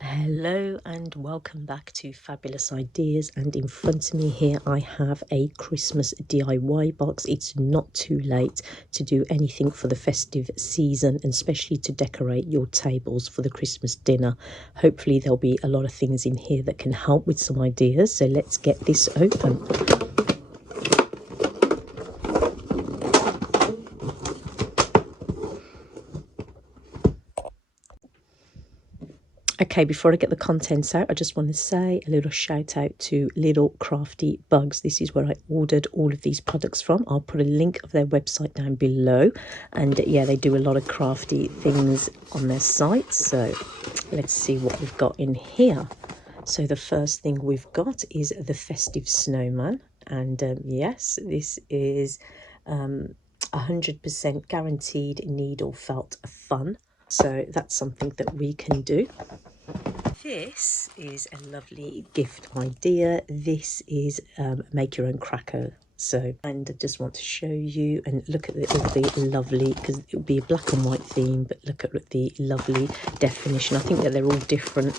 Hello and welcome back to Fabulous Ideas, and in front of me here I have a Christmas DIY box. It's not too late to do anything for the festive season, and especially to decorate your tables for the Christmas dinner. Hopefully there'll be a lot of things in here that can help with some ideas, so let's get this open. Okay, before I get the contents out, I just want to say a little shout out to Little Crafty Bugs. This is where I ordered all of these products from. I'll put a link of their website down below. And yeah, they do a lot of crafty things on their site. So let's see what we've got in here. So the first thing we've got is the festive snowman. And yes, this is 100% guaranteed needle felt fun. So that's something that we can do. This is a lovely gift idea. This is make your own cracker. So, and I just want to show you and look at all the lovely, because it will be a black and white theme, but look at the lovely definition. I think that they're all different.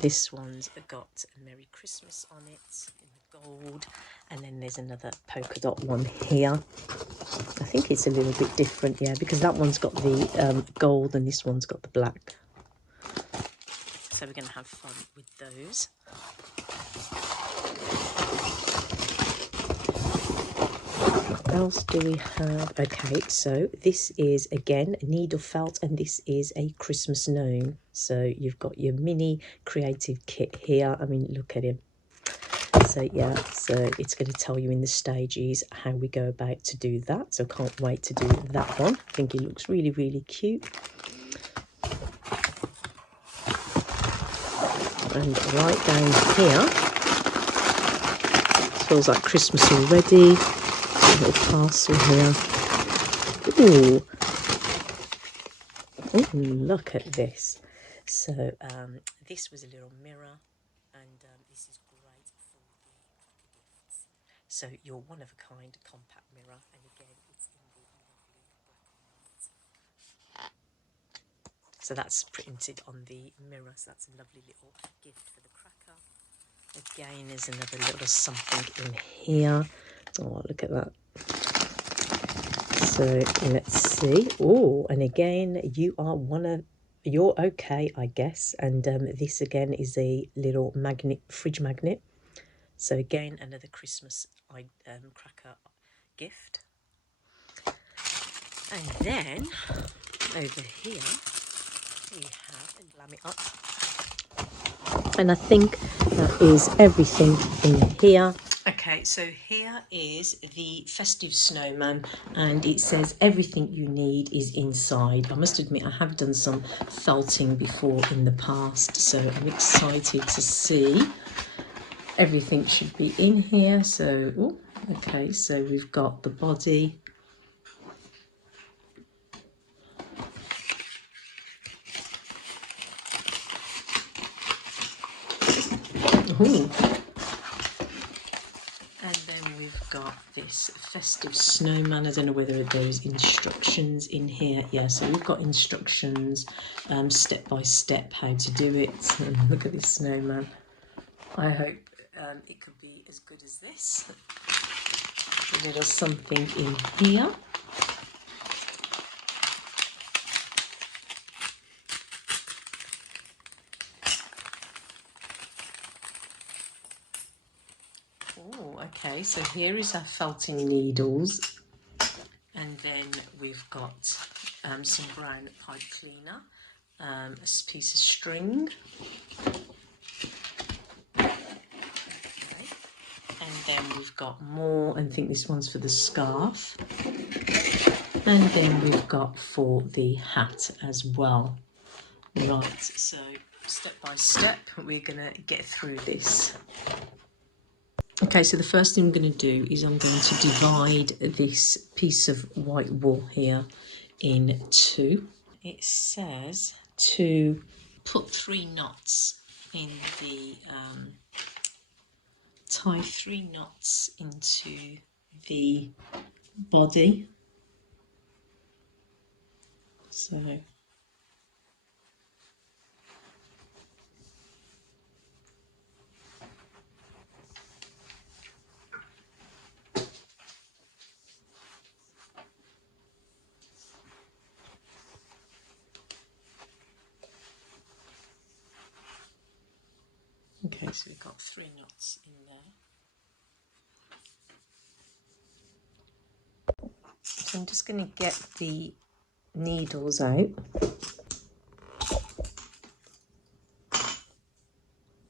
This one's got a Merry Christmas on it in the gold, and then there's another polka dot one here. I think it's a little bit different, yeah, because that one's got the gold and this one's got the black. So we're going to have fun with those. What else do we have? Okay, so this is again needle felt, and this is a Christmas gnome. So you've got your mini creative kit here. I mean, look at him. So yeah, so it's going to tell you in the stages how we go about to do that. So can't wait to do that one. I think he looks really, really cute. And right down here, it feels like Christmas already. A little parcel here. Ooh. Ooh, look at this. So this was a little mirror, and this is great for the cracker gifts. So your one-of-a-kind compact mirror, and again it's in the lovely black and white. So that's printed on the mirror, so that's a lovely little gift for the cracker. Again, there's another little something in here. Oh, look at that. So let's see. Oh, and again, you're okay, I guess. And this again is a little magnet, fridge magnet. So again, another Christmas cracker gift. And then over here we have a Glam It Up. And I think that is everything in here. Okay, so here is the festive snowman, and it says everything you need is inside. I must admit I have done some felting before in the past, so I'm excited to see. Everything should be in here. So, ooh, okay, so we've got the body. Ooh. And then we've got this festive snowman. I don't know whether there's instructions in here. Yeah, so we've got instructions step by step how to do it. And look at this snowman. I hope it could be as good as this. A little something in here. Oh, okay, so here is our felting needles, and then we've got some brown pipe cleaner, a piece of string, okay. And then we've got more, and I think this one's for the scarf, and then we've got for the hat as well. Right, so step by step we're gonna get through this. Okay, so the first thing I'm going to do is I'm going to divide this piece of white wool here in two. It says to put 3 knots in the, tie 3 knots into the body. So Okay, so we've got 3 knots in there. So I'm just going to get the needles out.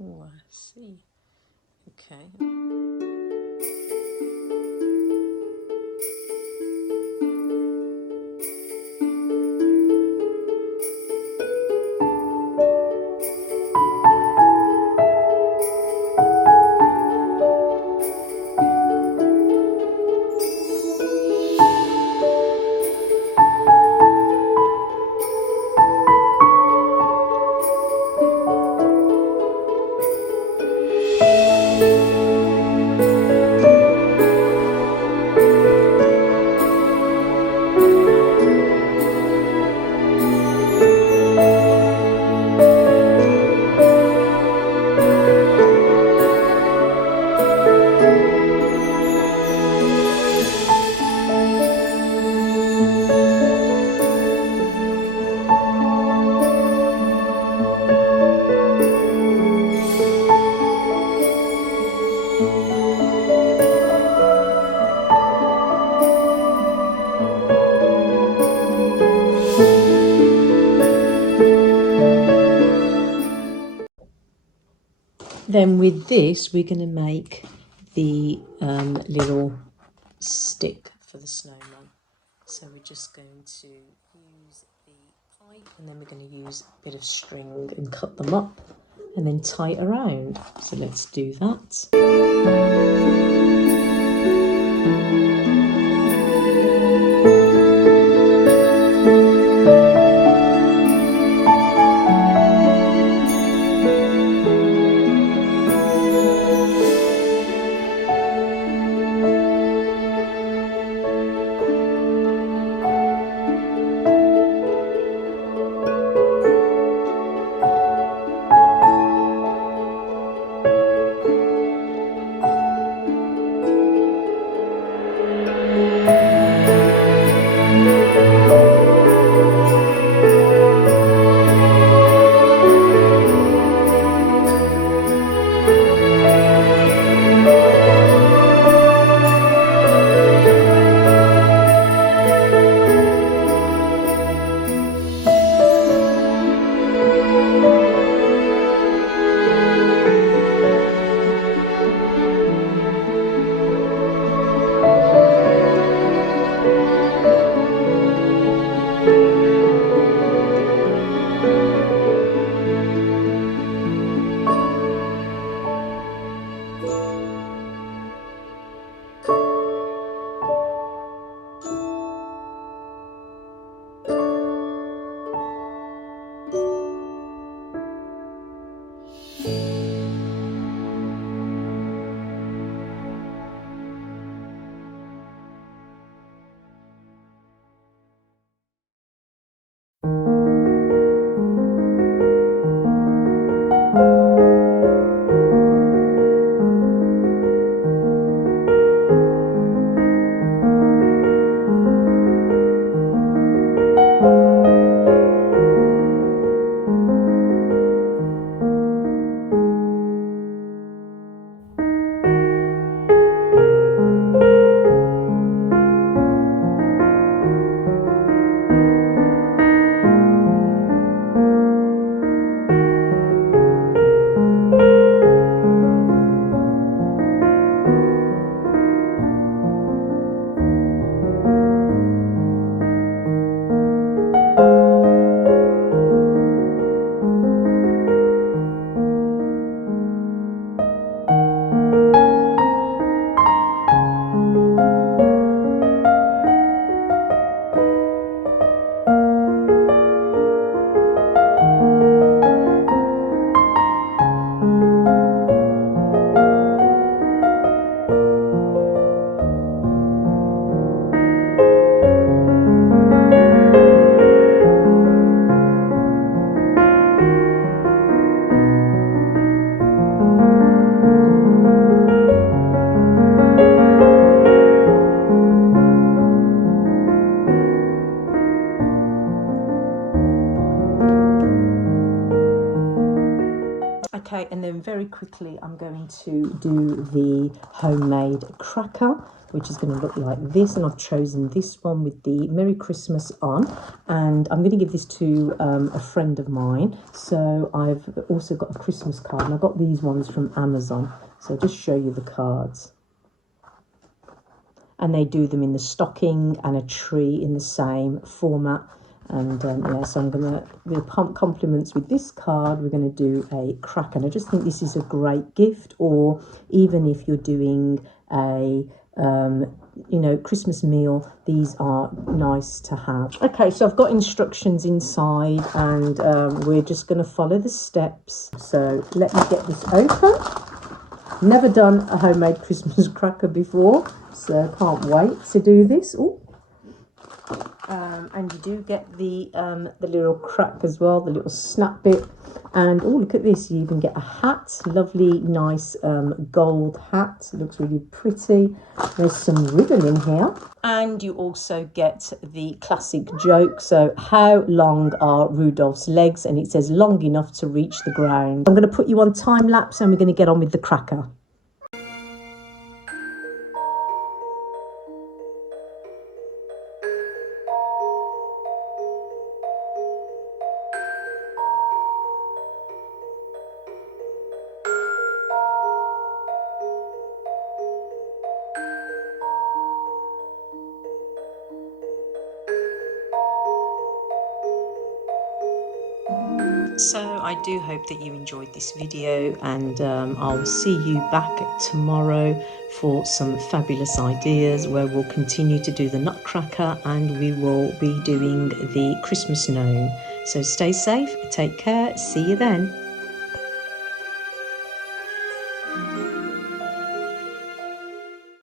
Oh, I see. Okay. Then with this, we're going to make the little stick for the snowman. So we're just going to use the pipe, and then we're going to use a bit of string and cut them up and then tie it around. So let's do that. Okay, and then very quickly I'm going to do the homemade cracker, which is going to look like this, and I've chosen this one with the Merry Christmas on, and I'm going to give this to a friend of mine. So I've also got a Christmas card, and I got these ones from Amazon, so I'll just show you the cards. And they do them in the stocking and a tree in the same format. And yeah, so I'm going to, with compliments with this card, we're going to do a cracker. And I just think this is a great gift, or even if you're doing a you know, Christmas meal, these are nice to have. Okay, so I've got instructions inside, and we're just going to follow the steps. So let me get this open. Never done a homemade Christmas cracker before, so can't wait to do this. Ooh. And you do get the little crack as well, the little snap bit. And oh, look at this, you even get a hat, lovely, nice gold hat. It looks really pretty. There's some ribbon in here. And you also get the classic joke. So, how long are Rudolph's legs? And it says long enough to reach the ground. I'm going to put you on time lapse, and we're going to get on with the cracker. So I do hope that you enjoyed this video, and I'll see you back tomorrow for some fabulous ideas where we'll continue to do the nutcracker, and we will be doing the Christmas gnome. So stay safe, take care, see you then.